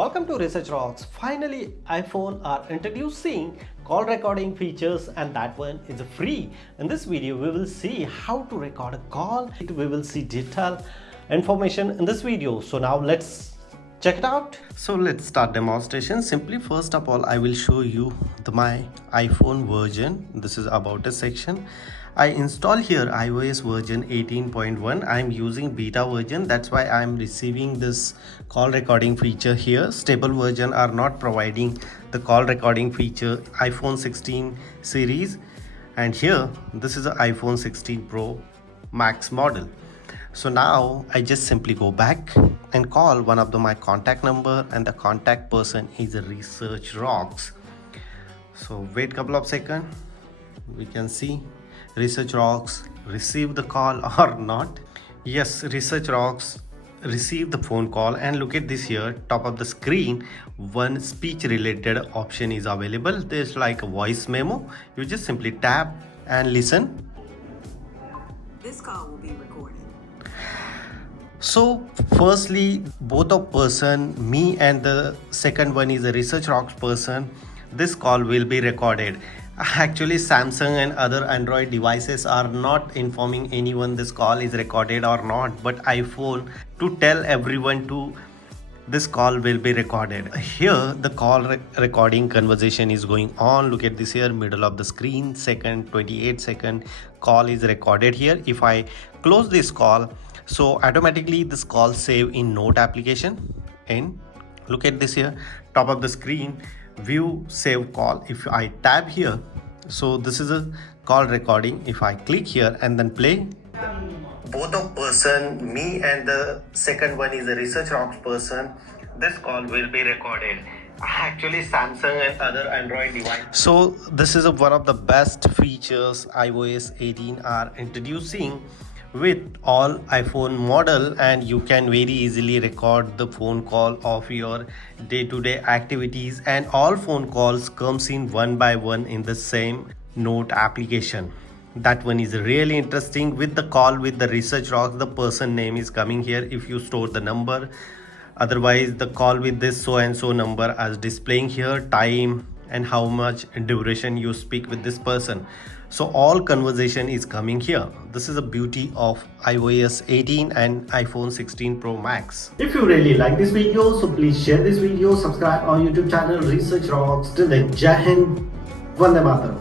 Welcome to Research Rocks. Finally, iPhone are introducing call recording features and that one is free. In this video, we will see how to record a call. We will see detailed information in this video. So now let's check it out. So let's start demonstration. Simply first of all, I will show you my iPhone version. This is about a section. I install here iOS version 18.1. I'm using beta version. That's why I'm receiving this call recording feature here. Stable version are not providing the call recording feature. iPhone 16 series, and here this is an iPhone 16 Pro Max model. So now I just simply go back and call one of my contact number, and the contact person is a Research Rocks. So wait couple of seconds. We can see Research Rocks receive the call or not. Yes, Research Rocks receive the phone call, and look at this here, top of the screen, one speech related option is available. There's like a voice memo. You just simply tap and listen. This call will be recorded. So firstly, both of person, me and the second one is a Research Rocks person, this call will be recorded. Actually, Samsung and other Android devices are not informing anyone this call is recorded or not, but iPhone to tell everyone to this call will be recorded. Here the call recording conversation is going on. Look at this here, middle of the screen, 28-second call is recorded here. If I close this call, so automatically this call save in note application, and look at this here, top of the screen, view save call. If I tap here, so this is a call recording. If I click here and then play, both of person, me and the second one is a Research Rocks person, this call will be recorded. Actually, Samsung and other Android device. So this is one of the best features iOS 18 are introducing with all iPhone model, and you can very easily record the phone call of your day-to-day activities, and all phone calls comes in one by one in the same note application. That one is really interesting. With the call with the Research Rocks, the person name is coming here if you store the number. Otherwise, the call with this so and so number as displaying here, time and how much duration you speak with this person. So all conversation is coming here. This is a beauty of iOS 18 and iPhone 16 Pro Max. If you really like this video, so please share this video, subscribe our YouTube channel Research Rocks. Till then, Jai Hind, Vande Mataram.